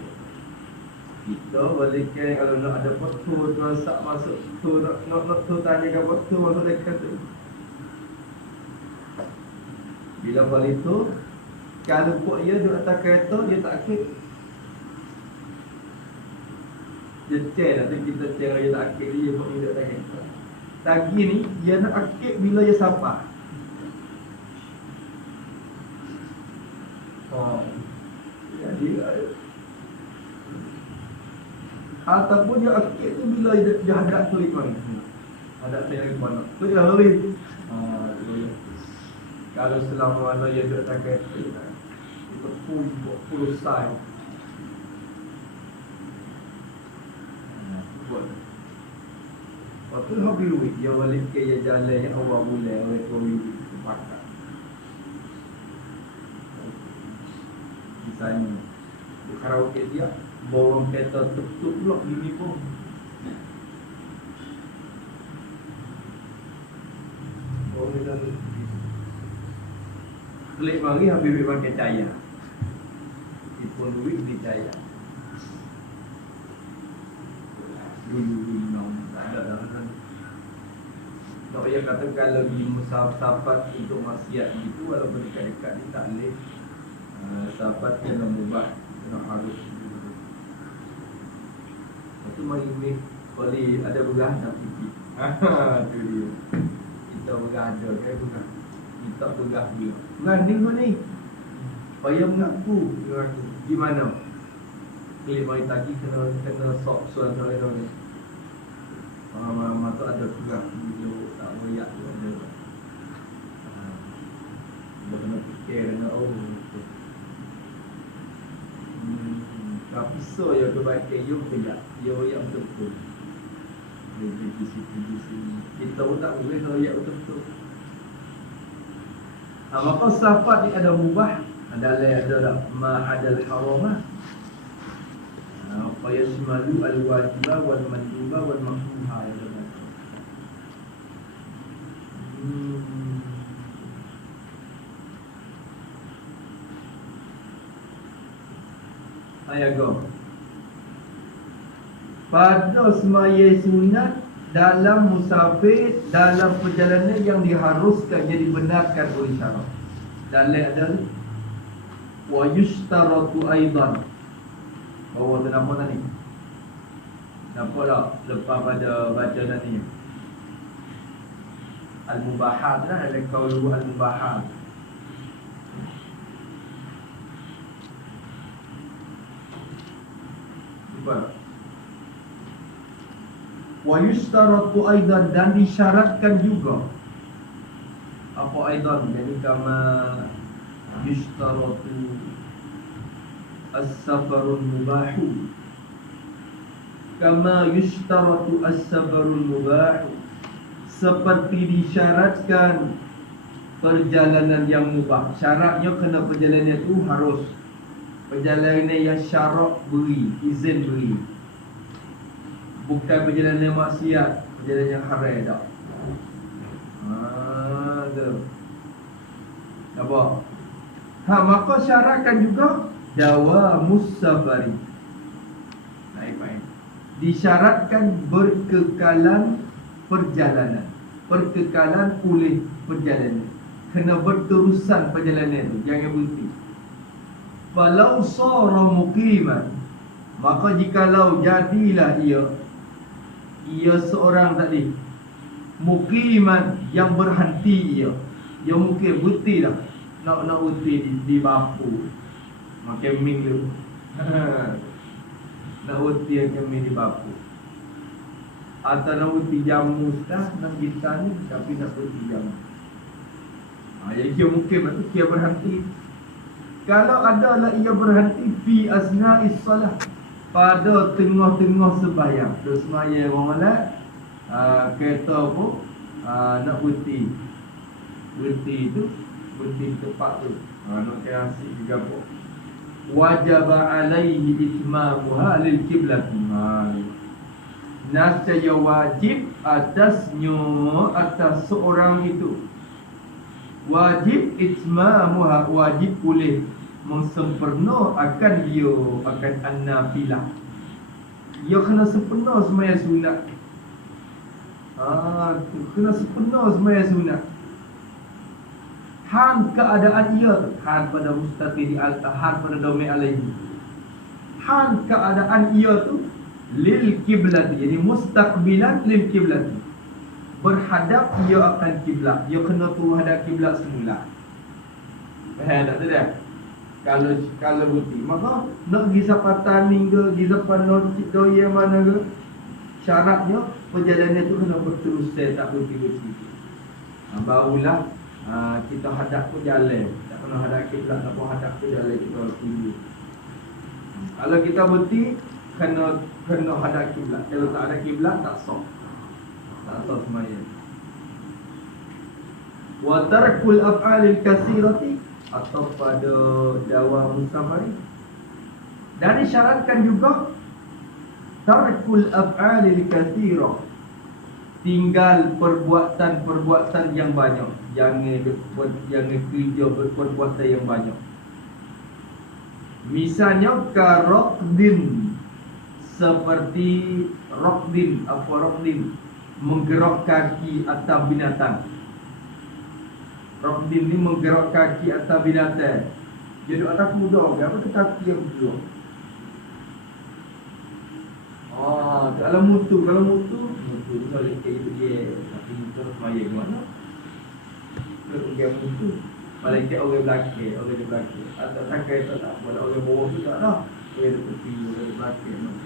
Kita balik kalau nak ada foto terasa masuk tu nak tu tanyakan foto masuk dekat tu. Bila balik tu kalau pok dia duduk atas kereta dia tak akid. Dia cek nanti kita cek dia tak akid dia pok dia duduk atas kereta. Tagi ni dia nak akid bila dia sapa. Jadi ataupun dia akid tu bila dia hadap klik mana. Hadap saya lagi mana. Klik dah lari. Kalau selama mana dia duduk tak kereta itu full sign. Waktu hobi duit dia balik ke dia jalan yang awal bulan oleh hobi pakai. Misalnya di karaoke dia bawa kereta tuk-tuk pula gini pun. Boleh dah klik mari habis pakai cahaya. Ipun duit di cahaya. Dulu nom ada dah. Tak payah kata kalau di musafat untuk maksiat itu walaupun dekat-dekat ni tak boleh. Sahabat kena mubah, kena harus. Itu mari boleh ada berah nak pipi. Tu dia. Kita berah ada kan berah. Kita berah dia. Berah ni pun ni. Payah mengaku. Gimana? Klik mari tadi kena sok soal soal ni. Mama tu ada berah video tak royak tu ada. Dia kena fikir kena tapi so yang kebaikan you tidak, you yang betul-betul. Di sini. Kita pun tak boleh kalau yang betul-betul. Maka safat ni ada mubah, ada ma'adal haramah. Apa yasmalu al-wajibah wal mandubah wal makruhah. Ayat go. Pada semaya sunat dalam musafir dalam perjalanan yang diharuskan jadi benarkan oleh syarak. Dalil adalah wa yushtaratu aidan. Oh, tu nama tadi. Nampak tak lepas pada baca tadi? Al-mubahat lah, ada qaulu al-mubahat. Wa yushtaratu aidan dan disyaratkan juga. Apa aidan? Jadi kama yushtaratu as-safarul mubahu kama yushtaratu as-safarul mubahu, seperti disyaratkan perjalanan yang mubah. Syaratnya kena perjalanan itu harus perjalanan yang syarak beri, izin beri, bukan perjalanan maksiat, perjalanan yang haram tak. Apa? Maka syaratkan juga dawamus safari. Baik. Disyaratkan berkekalan perjalanan. Perkekalan oleh perjalanan. Kena berterusan perjalanan itu, jangan berhenti. Falau sara muqiman, maka jikalau jadilah ia seorang tadi muqiman, yang berhenti ia mungkin berhenti dah. Nak berhenti di bapu makan ming tu. Nak berhenti makan ming di bapu, atau nak berhenti jamu dah, nak kita ni tapi nak berhenti jamu. Jadi ia mungkin itu ia berhenti. Kalau adalah ia berhenti fi asna'is salah, pada tengah-tengah sembahyang. Terus sembahyang orang kereta pun nak berhenti itu, berhenti tepat tu. Nak kena asyik juga pun. Wajaba alaihi itmamuha lil qiblat. Nascaya wajib atasnya, atas seorang itu, wajib itmamuha, wajib boleh mensempurna akan dia, akan an-nafilah. Dia kena sempurna sembahyang sunat. Kena sempurna sembahyang sunat. Han keadaan ia, han pada mustaqil al-tahan pada domain alaihi. Han keadaan ia tu lil kiblat, jadi mustaqbilan lil kiblat, berhadap ia akan kiblat. Dia kena tu hadap kiblat semula. Faham tak tu dah? Kalau berhenti, maka nak pergi sapatan ni ke, pergi sapatan doya mana ke, syaratnya perjalanan tu kena berterusan, tak berhenti-berhenti. Barulah kita hadap ke jalan. Tak kena hadap kiblat, tak pun hadap ke jalan, kita tinggi. Kalau kita berhenti, kena hadap kiblat. Kalau tak ada kiblat, tak sah. Tak sah sembahyang. Wa tarkul af'alil katsirati, atau pada dawam safari. Dan disyaratkan juga tarkul af'alil katsirah, tinggal perbuatan-perbuatan yang banyak. Jangan kerja perbuatan yang banyak. Misalnya karaqdin, seperti raqdin, apa raqdin? Menggerak kaki atau binatang. Raqdin ni menggerak kaki atau binatang. Jadi atas kuda ke apa, ke kaki yang bergerak. Kalau mutu boleh kayak itu dia. Tapi terus maya ke mana? Terus dia mutu. Malaikat orang belakang, atau takai tak apa, orang bawah tu tak lah. Orang tepi, orang belakang.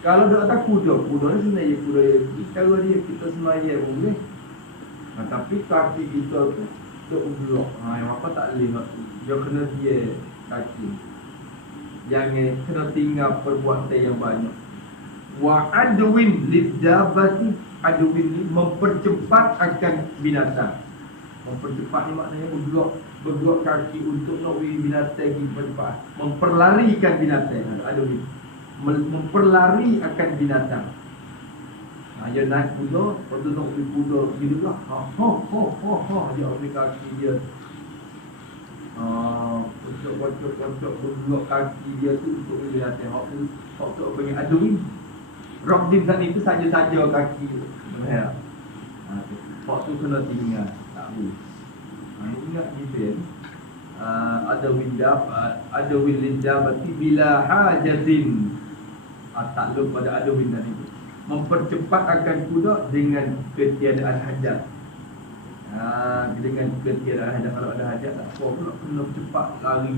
Kalau dah atas kuda ni sebenarnya kuda cara dia kita semaya boleh. Tapi kaki kita tu bergerak. Yang apa tak boleh. Dia kena dia kaki. Jangan kena tinggal perbuatan yang banyak. Wa adwin lidabati, adwin ni mempercepat akan binatang. Mempercepat ni maknanya bergerak kaki untuk nak binatang pergi cepat. Memperlarikan binatang. Adwin memperlari akan binatang. Dia naik kuda, lepas tu nak pergi kuda gitulah. Dia ambil kaki dia. Pocok bergerak kaki dia tu untuk binatang. Hak tu panggil adwin. Raqdin tadi tu saja-saja kaki tu. Benar. Hak tu kena tinggal, tak boleh. Ingat kita ada windab bila hajatin. Takluk pada adwin tadi tu. Mempercepat akan kuda dengan ketiadaan hajat. Dengan ketiadaan hajat. Kalau ada hajat tak apa pula, kena cepat lari.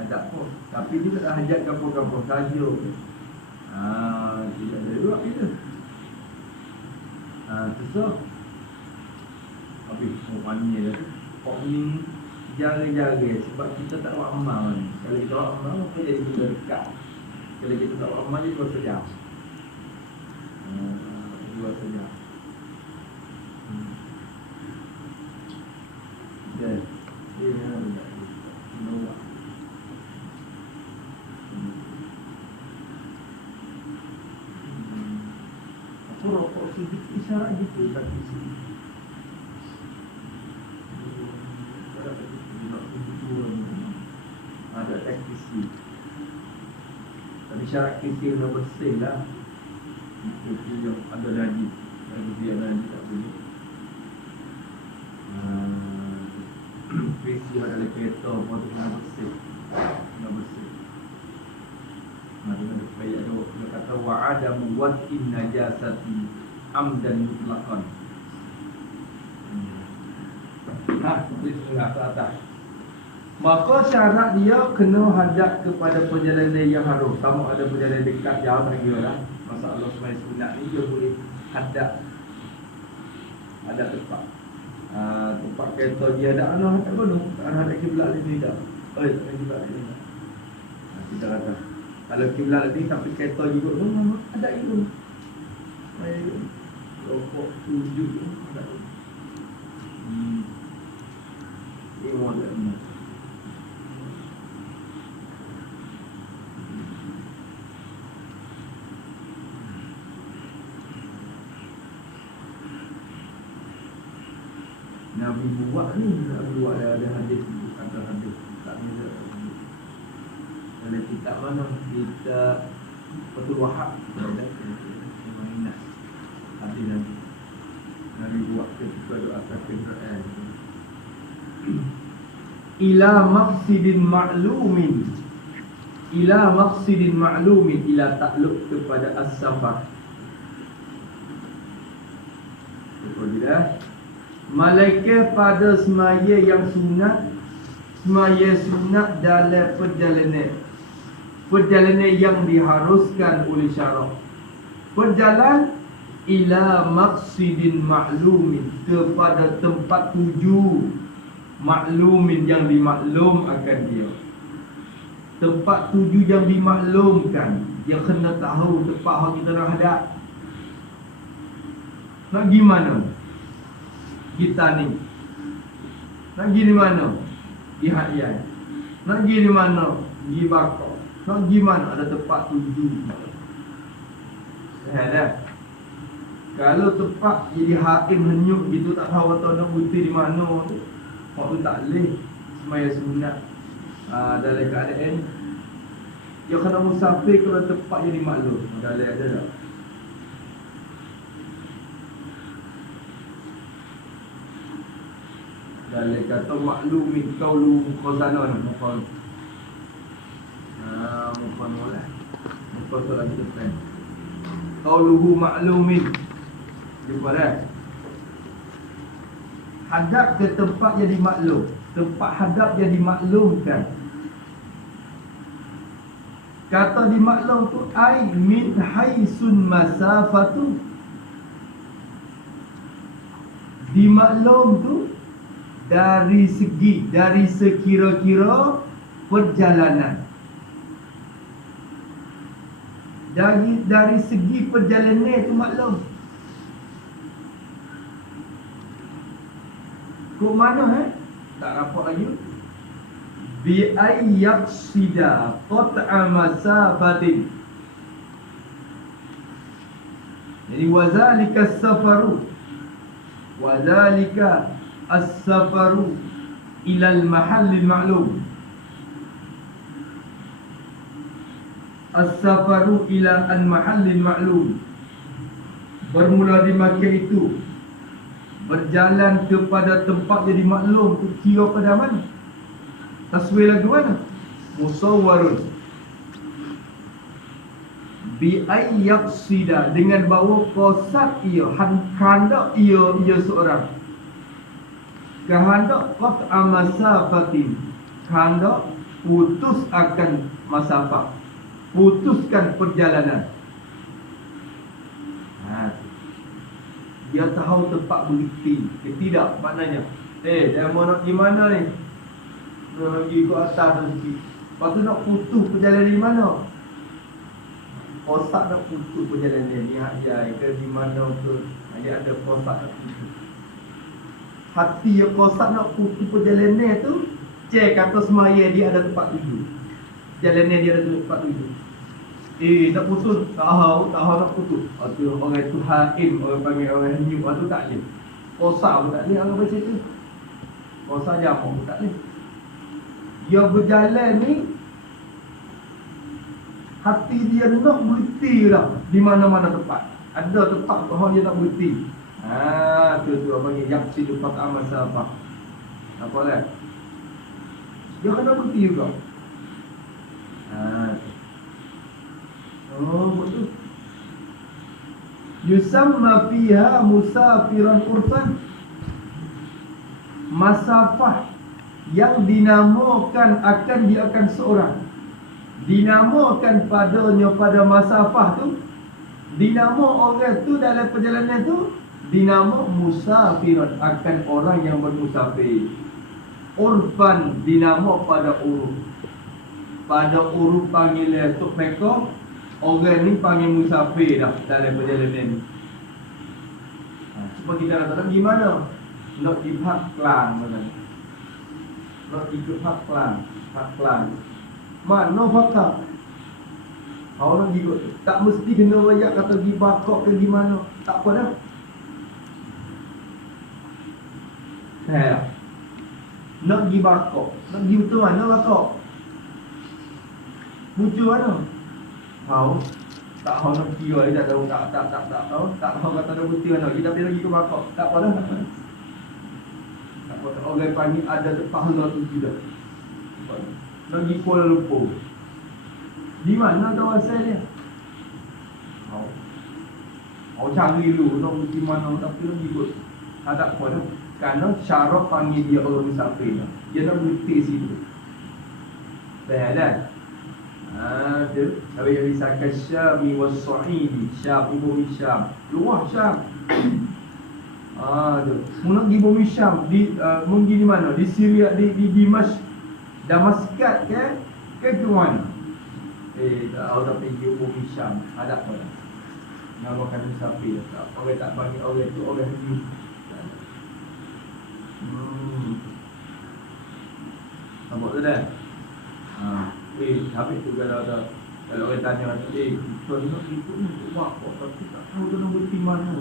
Ada apa? Tapi dia tak ada hajat apa-apa saja. Tidak ada juga kita. Susah. Habis panggil dah tu. Kok ni jaga-jaga sebab kita tak buat amal ni. Kalau kita buat amal, maka jadi benda dekat. Kalau kita tak buat amal, jadi 2 sejam. 2 sejam. Okay. Dia menolak. Aku rokok sedikit isyarat gitu tak isi. Ada teknisi. Tapi syarat kisi kena bersih lah. Itu yang ada lagi. Lagi dia lagi tak boleh. Kisi ada dalam kereta pun kena bersih. Kena bersih. Dengan baik ada dia kata wa'adamu wad'in najasati amdan mutlaqan. Bismillah ke atas. Maka syarat dia kena hadap kepada perjalanan yang harus. Sama ada perjalanan dekat jauh tak kira lah. Masalah semai sunat ni dia boleh hadap. Hadap tempat. Tempat kereta dia ada anak hadap gunung. Hadap kiblat ni dah. Tak kiblat ni dah. Kita kata kalau kiblat ni sampai kereta juga tu hadap itu. Rokok 7 hadap. Ini model ni. Nabi buat ni, Nabi buat ada hadis, ada hadis tak ada. Dalam kitab mana? Kitab Fathul Wahab ada Imaminah. Hadis Nabi buat ketika doa Al-Quran. Ila maqsidin ma'lumin. Ila maqsidin ma'lumin, ila takluk kepada as-safar. Betul. Malaikat pada semaya yang sunat, semaya sunat dalam perjalanan yang diharuskan oleh syarak. Perjalanan ila maqsidin ma'lumin, kepada tempat tuju maklumin yang dimaklum akan dia. Tempat tuju yang dimaklumkan, dia kena tahu tempat yang kita nak hadap. Nak pergi mana kita ni? Nak pergi di mana? Di Haiyai. Nak pergi di mana? Di Bakau. Nak pergi mana? Ada tempat tuju. Dah. Kalau tempat jadi hakim henyuk gitu, tak tahu atau nak buti di mana tu, waktu tak boleh semaya sunat. Dalam keadaan dia kena musafir kalau tempat yang dimaklum. Dalam ada tak? Dalam kata maklumin qaulu khazanon mufan. Mufan wala. Mufan solat depan. Qauluhu maklumin. Jumpa dah. Hadap ke tempat yang dimaklum. Tempat hadap yang dimaklumkan. Kata dimaklum tu ai min haisun masafatu. Dimaklum tu dari segi, dari sekira-kira perjalanan. Dari segi perjalanan tu maklum. Kok mana tak rapat lagi. Bi ayyaqsida qat'a masafatin. Jadi wazalika as-safaru. Wazalika as-safaru ila al-mahall al-ma'lum. As-safaru ila al-mahall al-ma'lum. Bermula di Makkah itu, berjalan kepada tempat yang dimaklum tu kira pada mana? Taswir lagu mana? Musawwarun bi ayyaqsida, dengan bawa qasad ia, hendak ia seorang. Kehendak qat'a masafatin, kehendak putus akan masafah, putuskan perjalanan. Dia tahu tempat berhenti ke tidak, maknanya Jangan mau nak pergi mana ni? Nak pergi ke atas tu sikit. Lepas tu nak putus perjalanan di mana? Kosak nak putus perjalanan ni Hajai ke di mana ke? Dia ada kosak nak putus. Hati yang kosak nak putus perjalanan tu, cek kata semaya dia ada tempat tuju. Jalanan dia ada tempat tuju. Nak putus, tak tahu nak putus. Tu orang tu haim, orang panggil orang hiu, tu tak boleh. Kosak pun tak boleh orang baca tu. Kosak jamak pun tak boleh. Dia berjalan ni, hati dia nak berhenti dah di mana-mana tempat. Ada tempat bahawa dia nak berhenti. Tu orang panggil yaksidu fat'a masafah. Apa lah? Dia kena berhenti juga. Betul. Yusamma fiha musafiran urfan. Masafah yang dinamakan akan dia akan seorang. Dinamakan padanya pada masafah tu, dinama orang tu dalam perjalanan tu dinama musafiran, akan orang yang bermusafir. Urfan dinama pada uruf. Pada uruf panggilan untuk mereka, orang ni panggil musafir dah dalam perjalanan ni. Cuba kita kata pergi mana? Nak pergi Phak Klang mana? Nak pergi ke Phak Klang. Mana Phak? Orang pergi kot. Tak mesti kena rakyat kata pergi Bangkok ke di mana. Tak apa dah. Nak pergi Bangkok. Nak pergi betul mana Bangkok? Bucu mana? Tahu? Tak tahu nak pergi orang tak tahu. Tak tahu kata ada betul mana. Kita pergi lagi ke Bangkok. Tak apa dah. Tak apa. Orang panggil ada tempat hendak tu juga. Nak pergi Kuala Lumpur. Di mana kawasan dia? Awak cari dulu nak pergi mana, tapi nak ikut. Tak apa dah. Kerana syarat panggil dia orang musafir. Dia nak berhenti situ. Faham tak? Tu. Habis dia risahkan Syami was-Sa'idi. Syam, bumi Syam. Luah Syam. Tu. Nak pergi bumi Syam. Mungkin di mana? Di Syria, di Dimash. Damaskat ke? Ke mana? Tak tahu tak pergi bumi Syam. Ada apa dah? Namakan musafir. Orang tak panggil orang tu orang hidup. Nampak tu dah? Habis tu kalau orang tanya, kita nak ikut ni untuk Bangkok, tapi tak tahu tu nak berhenti mana.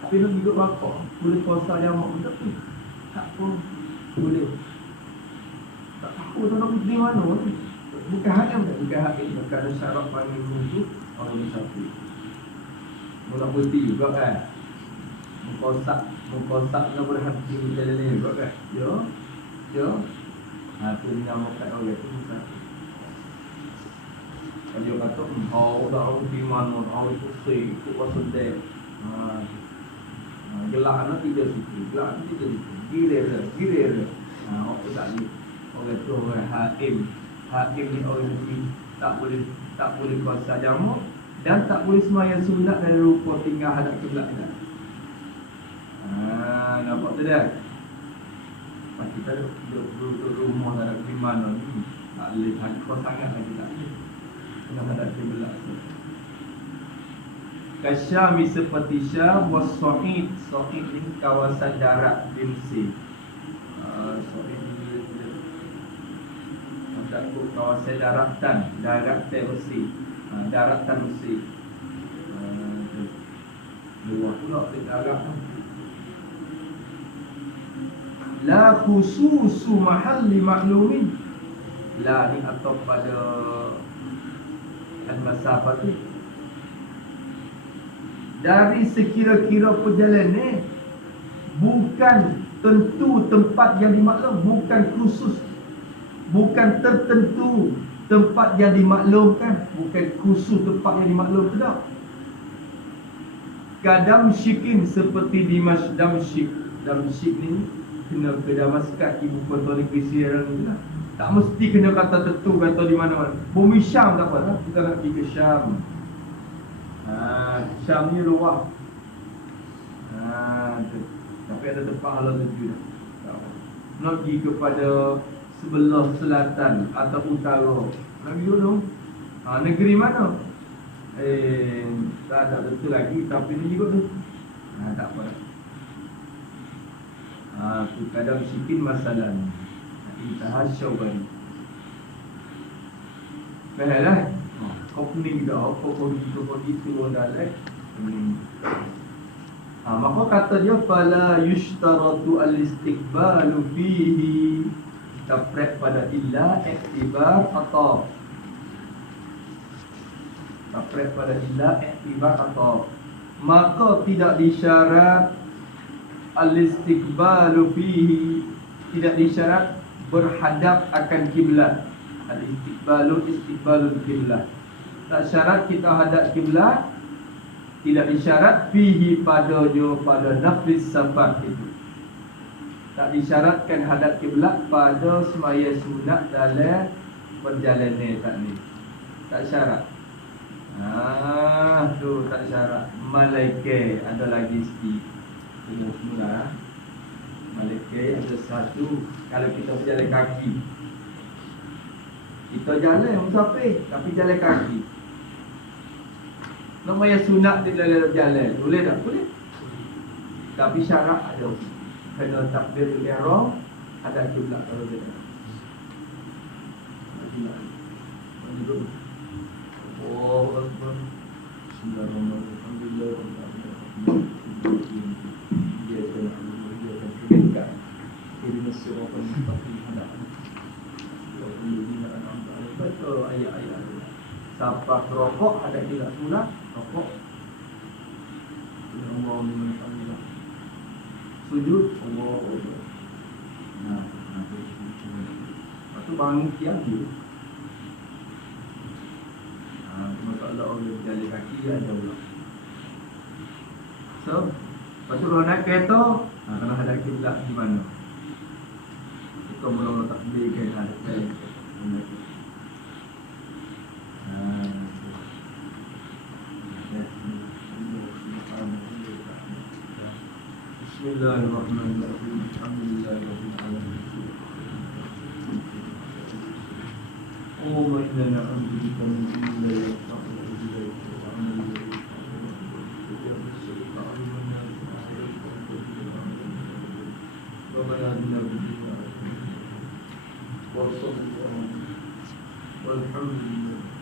Tapi nak ikut Bangkok, boleh kuasa jamak pun tak boleh. Tak pun boleh. Tak tahu tu nak berhenti mana ni. Bukan hak yang bukan hak ini. Maka ada syarat panggil untuk orang musafir. Nak berhenti juga kan? Mengkosak nak berhenti berjalan juga kan? Ya. Tu dinamakan orang tu musafir. Kalau dia kata, tak tahu di mana, itu sih, itu pasal dia. Gelak anak tidak situ, Gilir. Apa tak ni? Orang tu orang hakim. Hakim ni orang mesti tak boleh kuasa jamak dan tak boleh sembahyang sunat dari rupa tinggal hadap kiblat dah. Nampak tu dah. Kita duduk rumah tak ada di mana ni. Tak boleh kau sangat lagi tak boleh. Kena hadap kiblat. Kasyami seperti Syam was-Sa'id. Sa'id ni kawasan darat di Mesir. Sa'id ni kawasan daratan Mesir. Daratan Mesir. Luar pula di darat. La khususu mahalli maklumin. La ni atau pada al-masafah tu. Dari sekira-kira perjalanan bukan tentu tempat yang dimaklum, bukan khusus, bukan tertentu tempat yang dimaklumkan, bukan khusus tempat yang dimaklum, tidak. Kadam syikin seperti Dimash Damsyik. Damsyik ni kena ke Damaskus, ibu kota negeri Syria ni lah. Tak mesti kena kata tentu kata di mana-mana. Bumi Syam tak apa lah. Kita nak pergi ke Syam. Syam ni luar. Tapi ada tempat halal tuju dah. nak pergi kepada sebelah selatan atau utara. Nak pergi dulu. Negeri mana? Tak betul lagi, tapi ni juga tu. Tak apa. Tu kadang sikit masalah ni. Intah syawban. Faham lah? Kau pening dah, kau pergi turun dalek. Maka kata dia fala yushtaratu al-istiqbalu fihi, taprek pada illa iktibar atau taprek pada illa iktibar atau, maka tidak disyarat al-istiqbalu fihi, tidak disyarat berhadap akan kiblat. Istiqbalul kiblat, tak syarat kita hadap kiblat. Tidak disyarat fihi padanya, pada nafis safar itu. Tak disyaratkan hadap kiblat pada semaya sunat dalam perjalanan tak ni. Tak syarat. Tu tak syarat. Malaikat ada lagi sikit. Sudah semula. Malaikat ada satu. Kalau kita berjalan kaki, kita jalan musafir tapi jalan kaki, namanya sunat di dalam jalan, boleh tak? Boleh. Tapi syarat ada. Kena takbirul ihram, ada kiblat kalau dia. Allahu akbar. Bismillahirrahmanirrahim. Alhamdulillah. Dia telah mengerjakan ini siratal mustaqim ada. Betul ayat-ayat. Siapa rokok ada tidak sunat rokok. Allah alhamdulillah. Sujud Allah. Itu bangun tiap tu. Masalah orang berjalan kaki ada pula. So, lepas tu kalau nak kereta, kalau hadap kiblat di mana? Kita mula tak belikan hadap kiblat. Bismillahirrahmanirrahim. Alhamdulillahirabbil alamin. Allahumma inna na'udzu bika min ilmin la yanfa'u wa min amalin la ربنا آتنا في الدنيا حسنة والحمد لله.